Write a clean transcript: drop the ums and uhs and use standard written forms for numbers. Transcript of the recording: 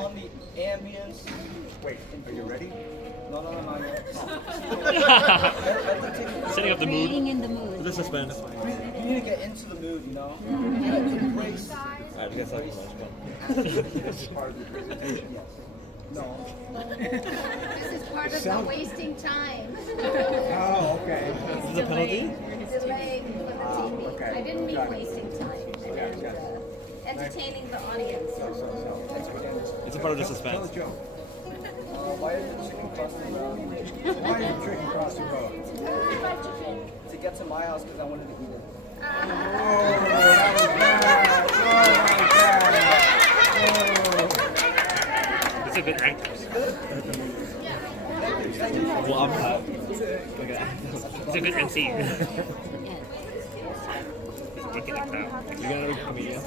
calm the ambience. Wait, are you ready? No, not yet. Setting up the mood. Creating in the mood. The suspense. You need to get into the mood, you know? You gotta embrace. Alright, we got something else. This is part of the presentation. No. This is part of the wasting time. Oh, okay. Is this a penalty? Delaying for the TV. okay. I didn't mean Got it. wasting time. Got it. Entertaining the audience. It's a part of the Tell suspense. a joke. Why did the chicken cross the road? Why are you drinking across the road? To get to my house because I wanted to eat it. Oh, that was bad. It's a good actor. Well, I'm not. It's a good MC. He's working it out. You gonna be a comedian?